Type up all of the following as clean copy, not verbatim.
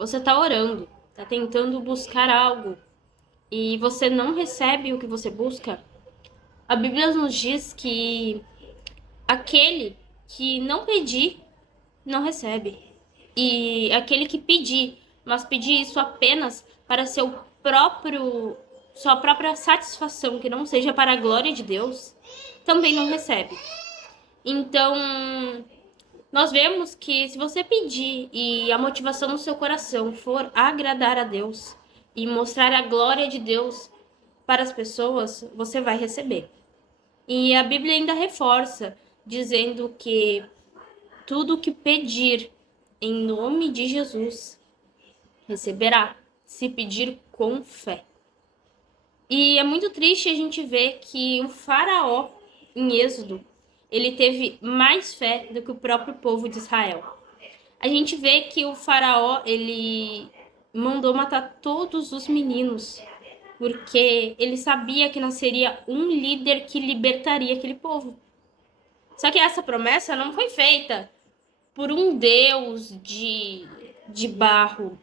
você está orando, está tentando buscar algo e você não recebe o que você busca, a Bíblia nos diz que aquele que não pedir, não recebe. E aquele que pedir, mas pedir isso apenas para sua própria satisfação, que não seja para a glória de Deus, também não recebe. Então, nós vemos que se você pedir e a motivação no seu coração for agradar a Deus e mostrar a glória de Deus para as pessoas, você vai receber. E a Bíblia ainda reforça, dizendo que tudo que pedir em nome de Jesus receberá, se pedir com fé. E é muito triste a gente ver que o faraó, em Êxodo, ele teve mais fé do que o próprio povo de Israel. A gente vê que o faraó, ele mandou matar todos os meninos, porque ele sabia que nasceria um líder que libertaria aquele povo. Só que essa promessa não foi feita por um Deus de barro.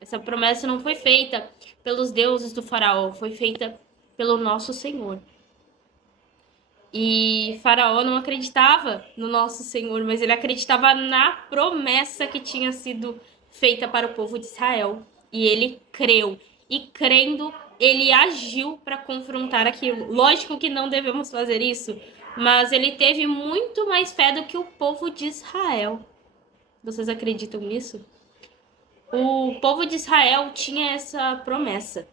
Essa promessa não foi feita pelos deuses do faraó, foi feita pelo nosso Senhor. E Faraó não acreditava no nosso Senhor, mas ele acreditava na promessa que tinha sido feita para o povo de Israel. E ele creu. E crendo, ele agiu para confrontar aquilo. Lógico que não devemos fazer isso, mas ele teve muito mais fé do que o povo de Israel. Vocês acreditam nisso? O povo de Israel tinha essa promessa.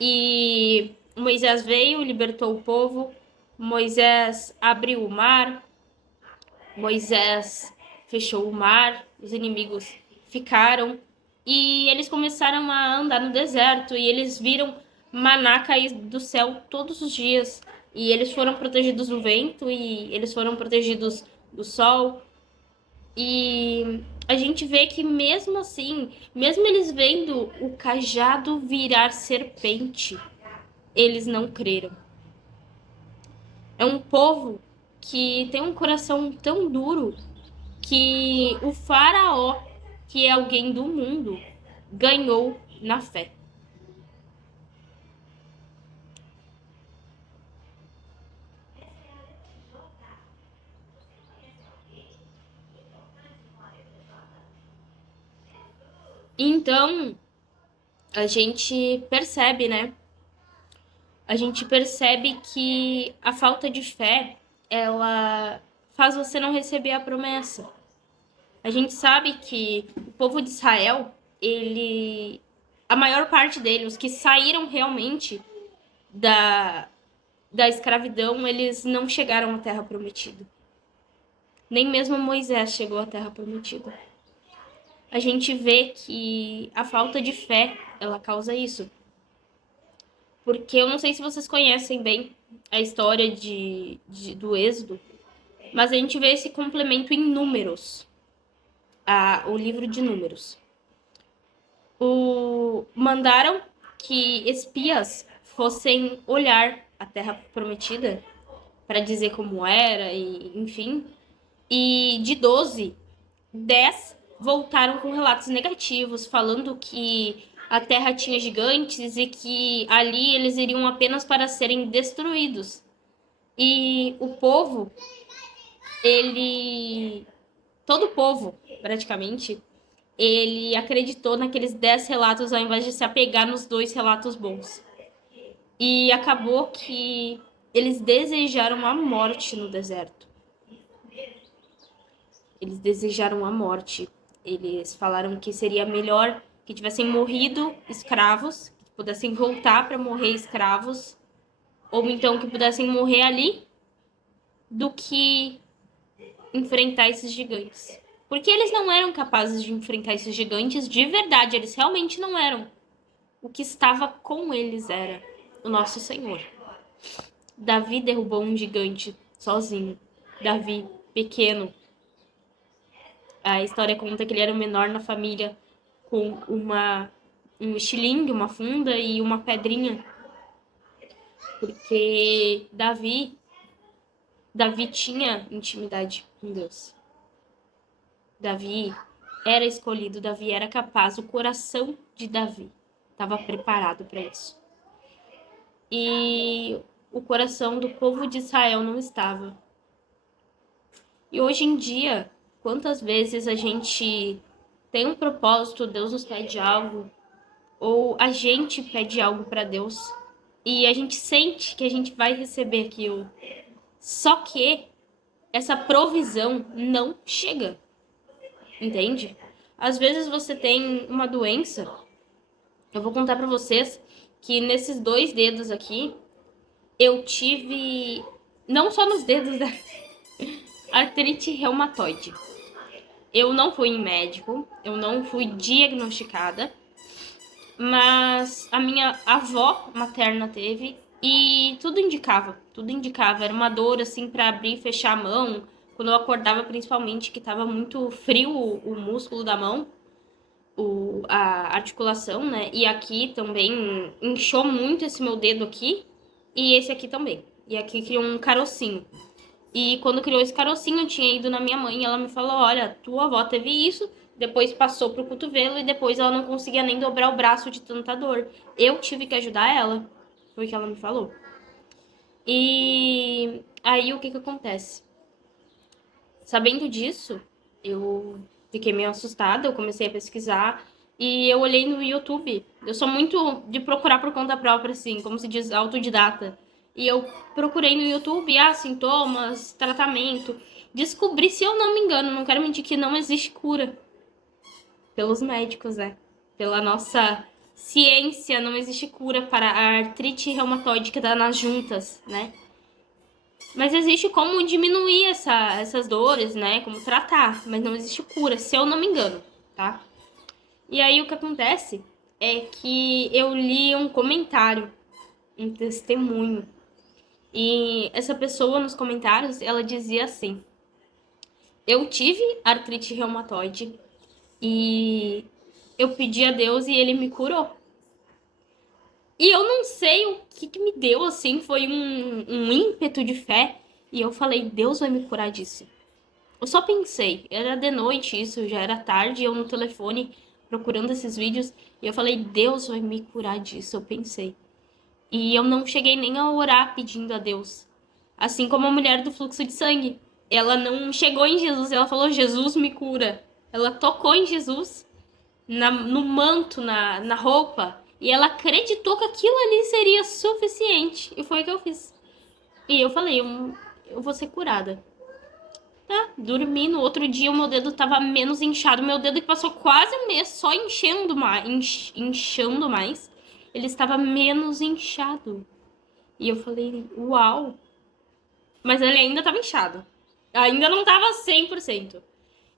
E Moisés veio, libertou o povo. Moisés abriu o mar. Moisés fechou o mar. Os inimigos ficaram. E eles começaram a andar no deserto. E eles viram maná cair do céu todos os dias. E eles foram protegidos do vento. E eles foram protegidos do sol. E a gente vê que mesmo assim, mesmo eles vendo o cajado virar serpente, eles não creram. É um povo que tem um coração tão duro que o faraó, que é alguém do mundo, ganhou na fé. Então, a gente percebe, né? A gente percebe que a falta de fé, ela faz você não receber a promessa. A gente sabe que o povo de Israel, a maior parte deles, os que saíram realmente da, da escravidão, eles não chegaram à Terra Prometida. Nem mesmo Moisés chegou à Terra Prometida. A gente vê que a falta de fé, ela causa isso. Porque eu não sei se vocês conhecem bem a história do Êxodo, mas a gente vê esse complemento em Números, o livro de Números. Mandaram que espias fossem olhar a Terra Prometida para dizer como era, e enfim. E de 12, 10 voltaram com relatos negativos, falando que a Terra tinha gigantes e que ali eles iriam apenas para serem destruídos. E o povo, todo o povo, praticamente, ele acreditou naqueles 10 relatos ao invés de se apegar nos 2 relatos bons. E acabou que eles desejaram a morte no deserto. Eles desejaram a morte. Eles falaram que seria melhor que tivessem morrido escravos, que pudessem voltar para morrer escravos, ou então que pudessem morrer ali, do que enfrentar esses gigantes. Porque eles não eram capazes de enfrentar esses gigantes de verdade, eles realmente não eram. O que estava com eles era o nosso Senhor. Davi derrubou um gigante sozinho. Davi, pequeno. A história conta que ele era o menor na família, com um estilingue, uma funda e uma pedrinha. Porque Davi tinha intimidade com Deus. Davi era escolhido, Davi era capaz, o coração de Davi estava preparado para isso. E o coração do povo de Israel não estava. E hoje em dia, quantas vezes a gente tem um propósito, Deus nos pede algo, ou a gente pede algo para Deus, e a gente sente que a gente vai receber aquilo. Só que essa provisão não chega, entende? Às vezes você tem uma doença, eu vou contar para vocês que nesses 2 dedos aqui, eu tive, não só nos dedos, né? Artrite reumatoide. Eu não fui em médico, eu não fui diagnosticada, mas a minha avó materna teve e tudo indicava. Era uma dor assim para abrir e fechar a mão, quando eu acordava principalmente que estava muito frio o músculo da mão, a articulação, né? E aqui também inchou muito esse meu dedo aqui e esse aqui também. E aqui criou um carocinho. E quando criou esse carocinho, eu tinha ido na minha mãe e ela me falou, olha, tua avó teve isso, depois passou pro cotovelo e depois ela não conseguia nem dobrar o braço de tanta dor. Eu tive que ajudar ela, foi o que ela me falou. E aí o que acontece? Sabendo disso, eu fiquei meio assustada, eu comecei a pesquisar e eu olhei no YouTube. Eu sou muito de procurar por conta própria, assim, como se diz, autodidata. E eu procurei no YouTube, sintomas, tratamento. Descobri, se eu não me engano, não quero mentir, que não existe cura. Pelos médicos, né? Pela nossa ciência, não existe cura para a artrite reumatoide que dá nas juntas, né? Mas existe como diminuir essas dores, né? Como tratar, mas não existe cura, se eu não me engano, tá? E aí o que acontece é que eu li um comentário, um testemunho. E essa pessoa nos comentários, ela dizia assim: eu tive artrite reumatoide e eu pedi a Deus e ele me curou. E eu não sei o que me deu, assim, foi um ímpeto de fé. E eu falei, Deus vai me curar disso. Eu só pensei, era de noite isso, já era tarde, eu no telefone procurando esses vídeos. E eu falei, Deus vai me curar disso, eu pensei. E eu não cheguei nem a orar pedindo a Deus. Assim como a mulher do fluxo de sangue. Ela não chegou em Jesus, ela falou, Jesus me cura. Ela tocou em Jesus, no manto, na roupa. E ela acreditou que aquilo ali seria suficiente. E foi o que eu fiz. E eu falei, eu vou ser curada. Tá, dormi. No outro dia o meu dedo tava menos inchado. Meu dedo que passou quase um mês só inchando mais. Ele estava menos inchado. E eu falei, uau. Mas ele ainda tava inchado. Ainda não tava 100%.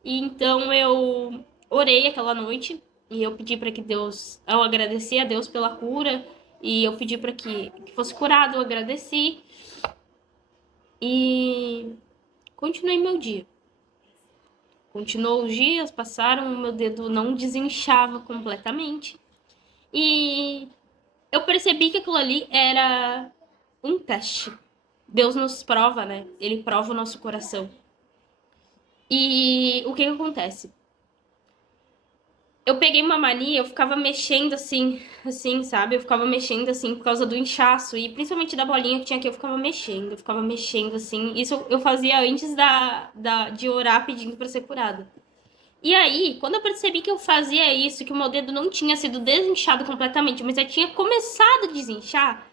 E então eu orei aquela noite. E eu pedi para que Deus... Eu agradeci a Deus pela cura. E eu pedi para que fosse curado. Eu agradeci. E continuei meu dia. Continuou os dias, passaram, meu dedo não desinchava completamente. E eu percebi que aquilo ali era um teste. Deus nos prova, né? Ele prova o nosso coração. E o que acontece? Eu peguei uma mania, eu ficava mexendo assim, sabe? Eu ficava mexendo assim por causa do inchaço. E principalmente da bolinha que tinha aqui, eu ficava mexendo assim. Isso eu fazia antes de orar pedindo pra ser curada. E aí, quando eu percebi que eu fazia isso, que o meu dedo não tinha sido desinchado completamente, mas já tinha começado a desinchar,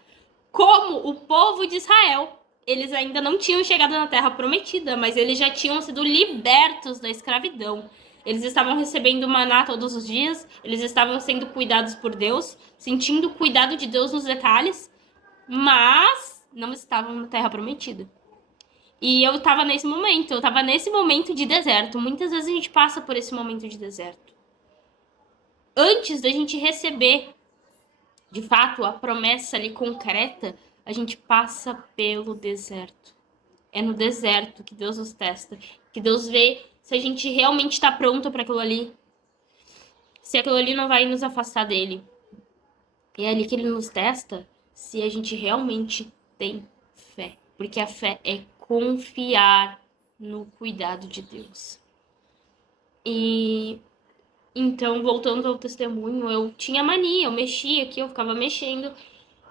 como o povo de Israel, eles ainda não tinham chegado na Terra Prometida, mas eles já tinham sido libertos da escravidão. Eles estavam recebendo maná todos os dias, eles estavam sendo cuidados por Deus, sentindo o cuidado de Deus nos detalhes, mas não estavam na Terra Prometida. E eu tava nesse momento de deserto. Muitas vezes a gente passa por esse momento de deserto. Antes da gente receber, de fato, a promessa ali concreta, a gente passa pelo deserto. É no deserto que Deus nos testa, que Deus vê se a gente realmente está pronto para aquilo ali, se aquilo ali não vai nos afastar dele. E é ali que ele nos testa se a gente realmente tem fé. Porque a fé é confiar no cuidado de Deus. E Então, voltando ao testemunho, eu tinha mania, eu mexia aqui, eu ficava mexendo.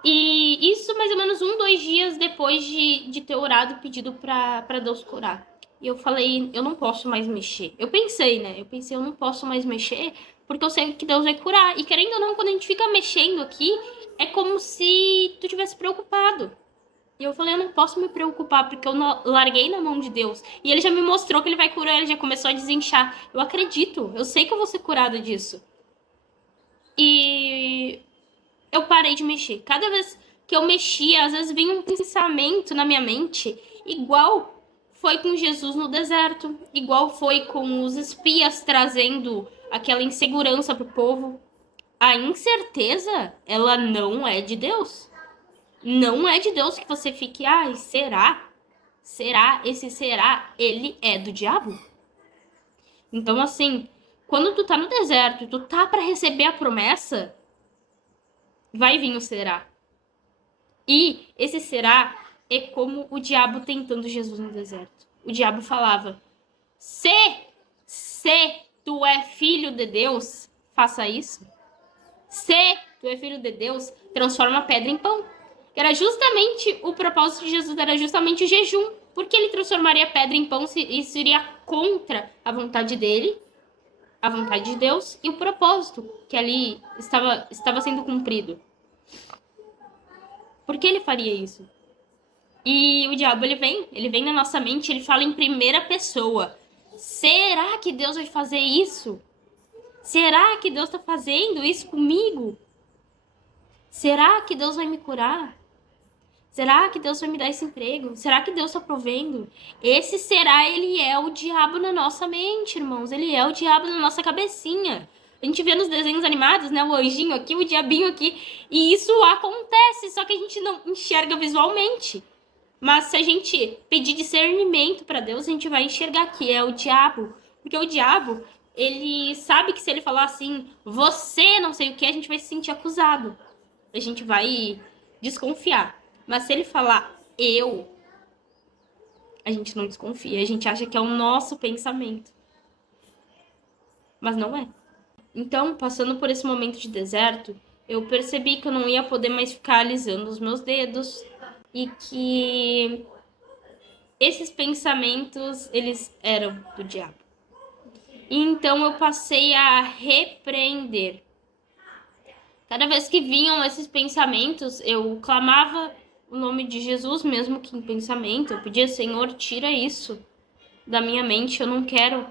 E isso mais ou menos 2 dias depois de ter orado e pedido pra Deus curar. E eu falei, eu não posso mais mexer. Eu pensei, né? Eu não posso mais mexer, porque eu sei que Deus vai curar. E querendo ou não, quando a gente fica mexendo aqui, é como se tu tivesse preocupado. E eu falei, eu não posso me preocupar, porque eu larguei na mão de Deus. E ele já me mostrou que ele vai curar, ele já começou a desinchar. Eu acredito, eu sei que eu vou ser curada disso. E eu parei de mexer. Cada vez que eu mexia, às vezes vinha um pensamento na minha mente, igual foi com Jesus no deserto, igual foi com os espias trazendo aquela insegurança pro povo. A incerteza, ela não é de Deus. Não é de Deus que você fique, ai, será? Será? Esse será, ele é do diabo. Então, assim, quando tu tá no deserto e tu tá pra receber a promessa, vai vir o será. E esse será é como o diabo tentando Jesus no deserto. O diabo falava, se tu é filho de Deus, faça isso. Se tu é filho de Deus, transforma a pedra em pão. Era justamente o propósito de Jesus, era justamente o jejum. Porque ele transformaria a pedra em pão se isso iria contra a vontade dele, a vontade de Deus e o propósito que ali estava sendo cumprido. Por que ele faria isso? E o diabo, ele vem na nossa mente, ele fala em primeira pessoa. Será que Deus vai fazer isso? Será que Deus está fazendo isso comigo? Será que Deus vai me curar? Será que Deus vai me dar esse emprego? Será que Deus está provendo? Esse será, ele é o diabo na nossa mente, irmãos. Ele é o diabo na nossa cabecinha. A gente vê nos desenhos animados, né? O anjinho aqui, o diabinho aqui. E isso acontece, só que a gente não enxerga visualmente. Mas se a gente pedir discernimento para Deus, a gente vai enxergar que é o diabo. Porque o diabo, ele sabe que se ele falar assim, você não sei o que, a gente vai se sentir acusado. A gente vai desconfiar. Mas se ele falar eu, a gente não desconfia. A gente acha que é o nosso pensamento. Mas não é. Então, passando por esse momento de deserto, eu percebi que eu não ia poder mais ficar alisando os meus dedos. E que esses pensamentos, eles eram do diabo. E então eu passei a repreender. Cada vez que vinham esses pensamentos, eu clamava o nome de Jesus, mesmo que em pensamento. Eu pedia, Senhor, tira isso da minha mente, eu não quero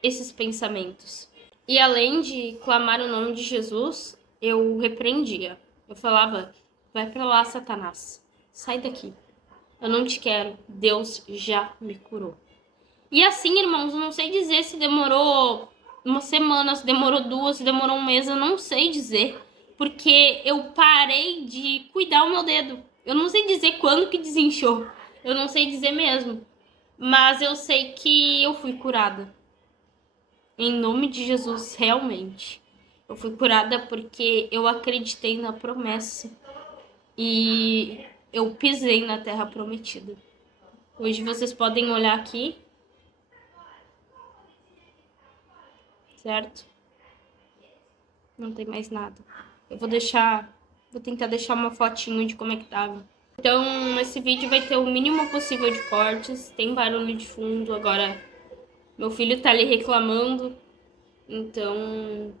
esses pensamentos. E além de clamar o nome de Jesus, eu repreendia. Eu falava, vai pra lá, Satanás, sai daqui. Eu não te quero, Deus já me curou. E assim, irmãos, eu não sei dizer se demorou uma semana, se demorou 2, se demorou um mês, eu não sei dizer. Porque eu parei de cuidar o meu dedo. Eu não sei dizer quando que desinchou. Eu não sei dizer mesmo. Mas eu sei que eu fui curada. Em nome de Jesus, realmente. Eu fui curada porque eu acreditei na promessa. E eu pisei na terra prometida. Hoje vocês podem olhar aqui. Certo? Não tem mais nada. Eu vou tentar deixar uma fotinho de como é que tava. Então, esse vídeo vai ter o mínimo possível de cortes. Tem barulho de fundo. Agora, meu filho tá ali reclamando. Então,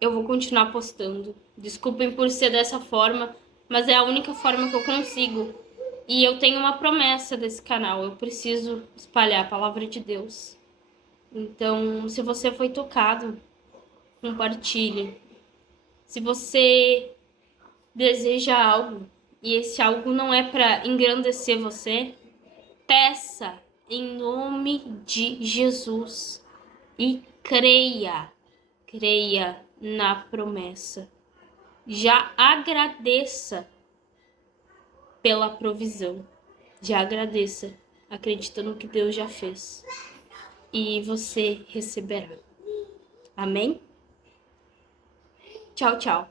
eu vou continuar postando. Desculpem por ser dessa forma, mas é a única forma que eu consigo. E eu tenho uma promessa desse canal. Eu preciso espalhar a palavra de Deus. Então, se você foi tocado, compartilhe. Se você deseja algo e esse algo não é para engrandecer você, peça em nome de Jesus e creia na promessa. Já agradeça pela provisão. Já agradeça, acreditando no que Deus já fez. E você receberá. Amém? Tchau, tchau.